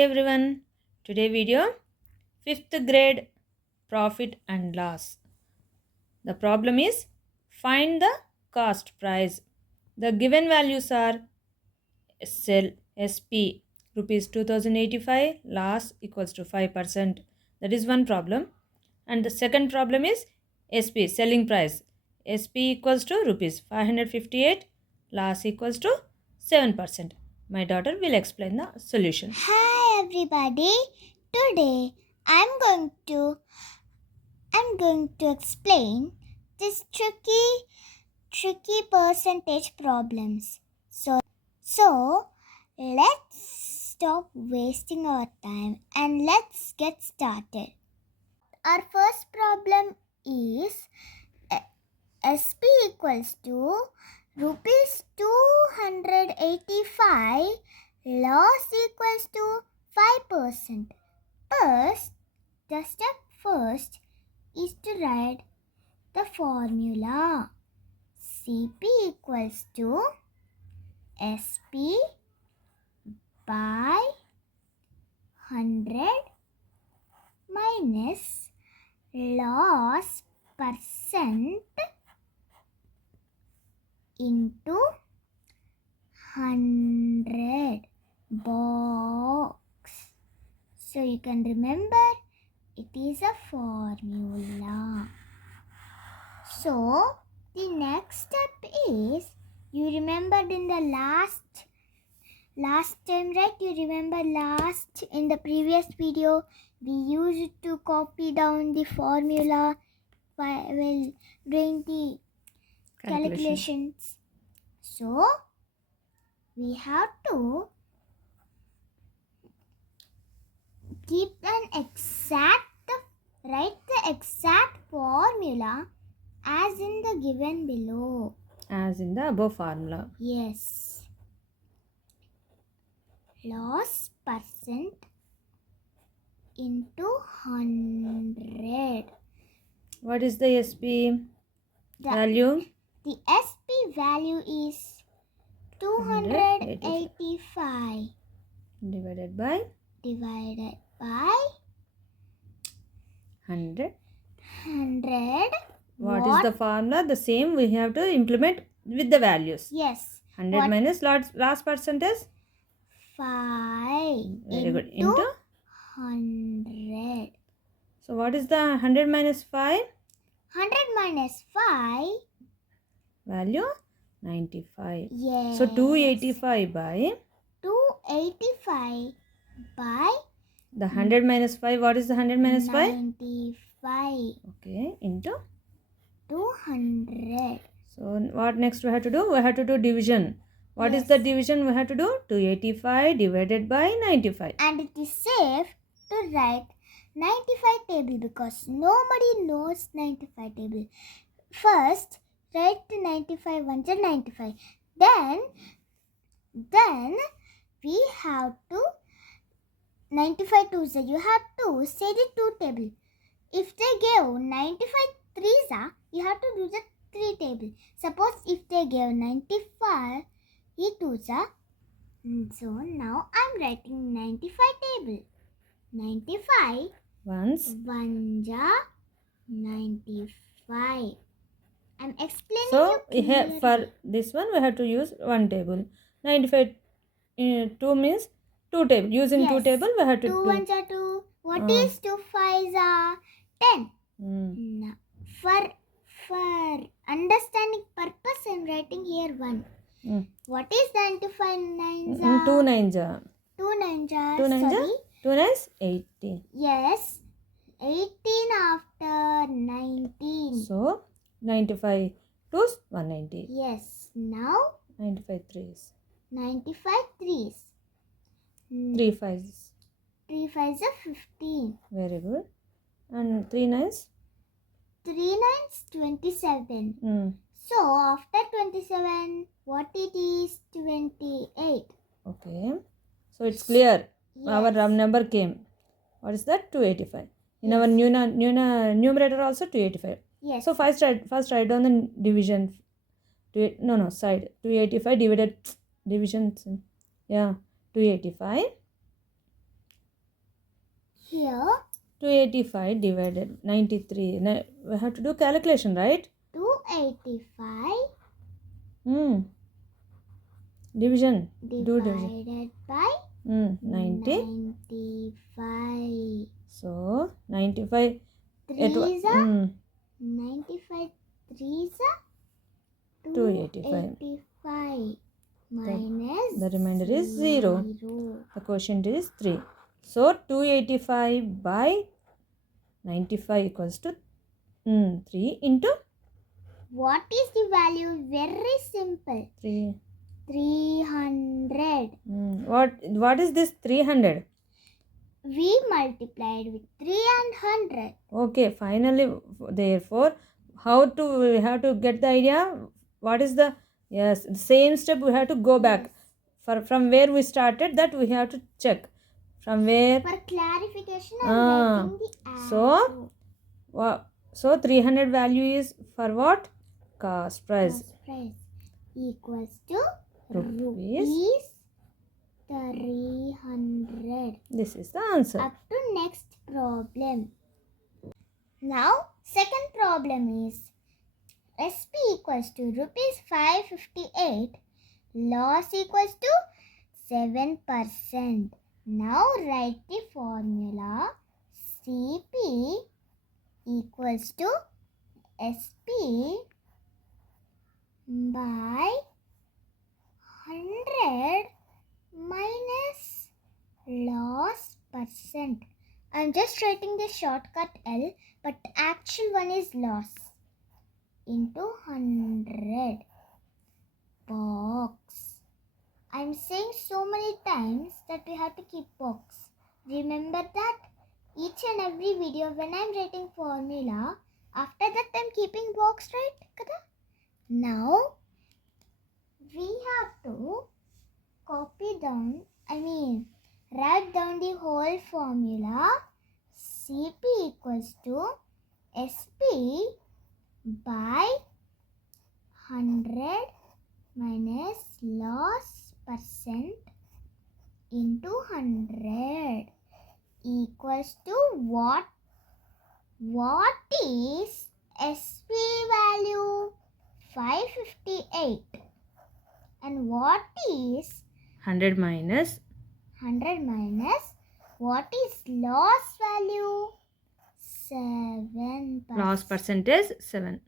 everyone. Today video 5th grade profit and loss. The problem is find the cost price. The given values are sell SP rupees 2085 loss equals to 5%. That is one problem. And the second problem is SP selling price. SP equals to rupees 558 loss equals to 7%. My daughter will explain the solution. Hi everybody. Today I'm going to explain this tricky percentage problems. So let's stop wasting our time and let's get started. Our first problem is SP equals to rupees 285 loss equals to 5%. The step first is to write the formula. CP equals to SP by 100 minus loss percent into 100 box. So you can remember it is a formula. So the next step is, you remembered in the last time, right? You remember in the previous video we used to copy down the formula while doing the calculations. So we have to write the exact formula as in the given below. As in the above formula. Yes. Loss percent into 100. What is the SP value? The SP value is 285 divided by 100. What is the formula? The same we have to implement with the values. Yes. 100 minus last percentage? 5. Very good. Into 100. So what is the 100 minus 5? 100 minus 5. Value 95. Yes. So 285 by? 285 by? The 100 minus 5. What is the 100 minus 5? 95. Okay. Into? 200. So what next we have to do? We have to do division. What is the division we have to do? 285 divided by 95. And it is safe to write 95 table because nobody knows 95 table. First, write 95 1 to 95. Then we have to 95 2s. You have to say the 2 table. If they give 95 3s, you have to do the 3 table. Suppose if they give 95 2s. So now I'm writing 95 table. 95 Once 95. I'm explaining. So for this one we have to use one table. 95 2 means 2 table. Using 2 table we have to 2 ones are 2. What is 2 5s are 10. Now, for understanding purpose I'm writing here 1. What is 95 9s? 2 9s are. 2 9s are. 2 9s are? 2 9s 18. Yes. 18 after 19. So 95 2s 190. Yes. Now 95 3s. 95 3s. 3 5s. 3 5s are 15. Very good. And 3 9s? 3 9s 27. So after 27, what it is? 28. Okay. So it's clear. Yes. Our number came. What is that? 285. In our numerator also 285. Yes. So first write down the division. Side. 285 divided division. Yeah. 285 285 divided 93. We have to do calculation, right? 285 Division. Do division. divided by 90. 95. So 95. 3s are 95. 3s are 285 minus The remainder is 0. The quotient is 3. So 285 by 95 equals to 3 into what is the value? Very simple. 300. What is this 300? We multiplied with 3 and 100. Okay, finally, therefore, we have to get the idea? What is the, yes, same step we have to go back. From where we started, that we have to check. From where? For clarification, I am writing the arrow. So 300 value is for what? Cost price. Cost price equals to Rupees 300. This is the answer. Up to next problem. Now, second problem is SP equals to rupees 558. Loss equals to 7%. Now, write the formula. CP equals to SP by 100 minus loss percent. I'm just writing the shortcut L, but the actual one is loss into 100 box. I'm saying so many times that we have to keep box. Remember that each and every video when I'm writing formula, after that I'm keeping box, right? Kada? Now we have to copy down, write down the whole formula. CP equals to SP by 100 minus loss percent into 100 equals to what? What is SP value? 558. And what is 100 minus what is loss value? 7%. Loss percentage 7.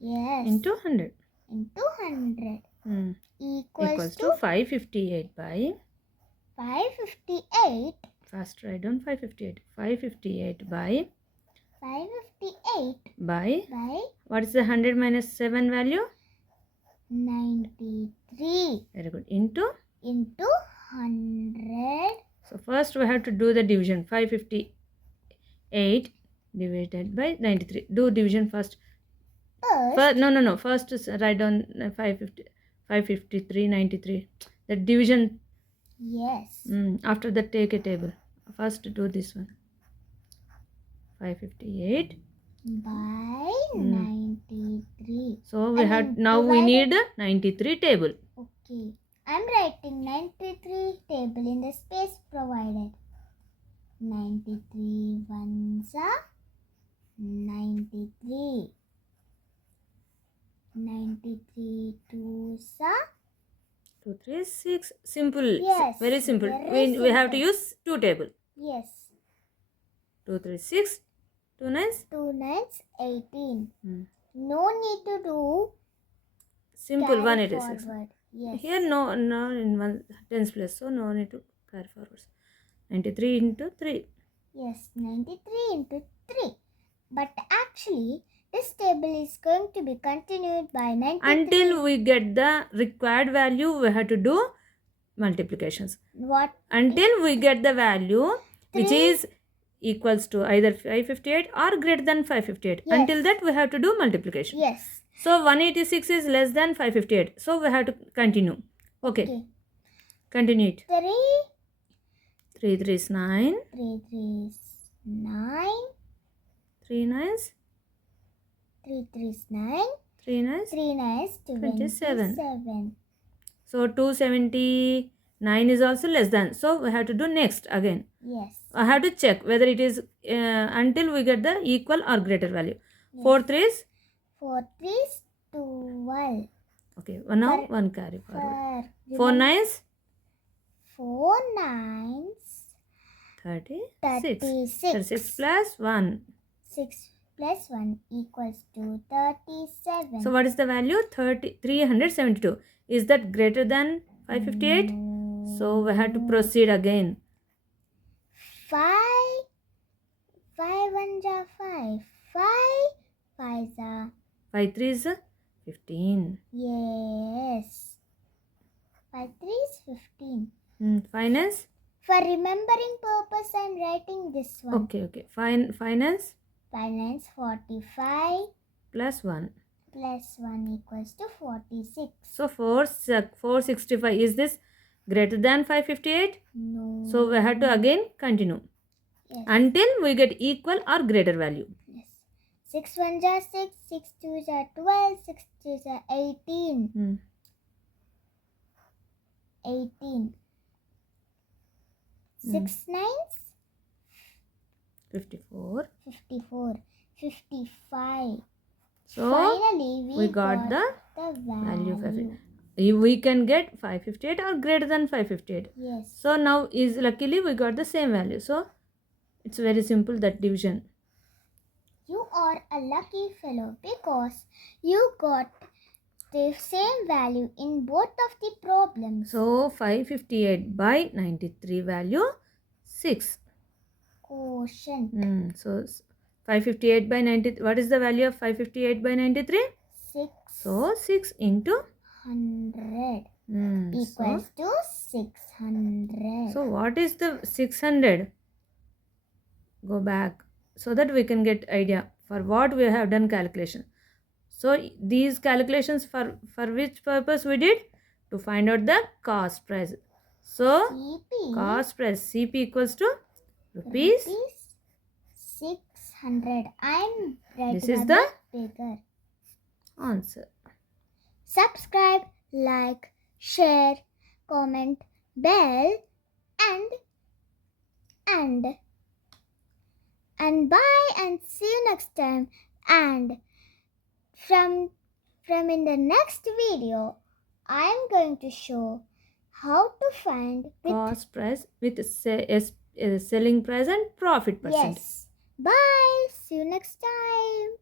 Yes. Into 100. Into 100. Equals to 558 by 558. First write down 558. 558 by what is the 100 minus 7 value? 93. Very good. Into 100. So first we have to do the division. 558 divided by 93. Do division first. No. First write down 553, 93. The division. Yes. After that take a table. First do this one. 558 by 93. So we need 93 table. Okay. I'm writing 93 table in the space provided. 93 ones are 93. 93 twos are 2, 3, 6. Simple. Yes. Very simple. Very We have to use 2 table. Yes. 2, 3, 6. 2 nines? 2 nines, 18. No need to do simple 186. Yes. Here no in one tens place, so no need to carry forwards. 93 into 3. Yes, 93 into 3. But actually, this table is going to be continued by 93. Until we get the required value, we have to do multiplications. What? Until we get the value which is equals to either 558 or greater than 558. Yes. Until that we have to do multiplication. Yes. So 186 is less than 558. So we have to continue. Okay. Continue it. 3 3 is 9. 3 3 is 9. 3 nines. 3 3 is 9. 3 nines. 3 nines, 27. So 270 9 is also less than. So we have to do next again. Yes. I have to check whether it is until we get the equal or greater value. Yes. 4 3s? 4 3s 12. Okay, now 1 carry forward. 4 remember, 9s? 4 9s 36. 36 36. plus 1. 6 plus 1 equals to 37. So what is the value? 372. Is that greater than 558? So we have to proceed again. 5 1s are 5. 5 5s are 5 3s 15. yes. 5 3s 15. Finance? For remembering purpose, I am writing this one. Okay. Finance? Finance 45 plus 1. plus 1 equals to 46. So 465. Is this greater than 558? No. So we have to again continue. Yes. Until we get equal or greater value. Yes. 6 1s are 6. 6 2s are 12. 6 3s are 18. 18. 6 9s 54. 54. 55. So finally we got the value. value. We can get 558 or greater than 558. Yes. So now is luckily we got the same value. So it's very simple, that division. You are a lucky fellow because you got the same value in both of the problems. So 558 by 93 value 6. Quotient. So 558 by 90. What is the value of 558 by 93? 6. So 6 into 100 equals to 600. So what is the 600? Go back so that we can get idea for what we have done calculation. So these calculations for which purpose we did? To find out the cost price. So CP, cost price CP equals to rupees 600. I'm writing this is the figure. Answer. Subscribe, like, share, comment, bell, and bye, and see you next time. And from in the next video, I am going to show how to find Cost price with selling price and profit percent. Yes. Bye. See you next time.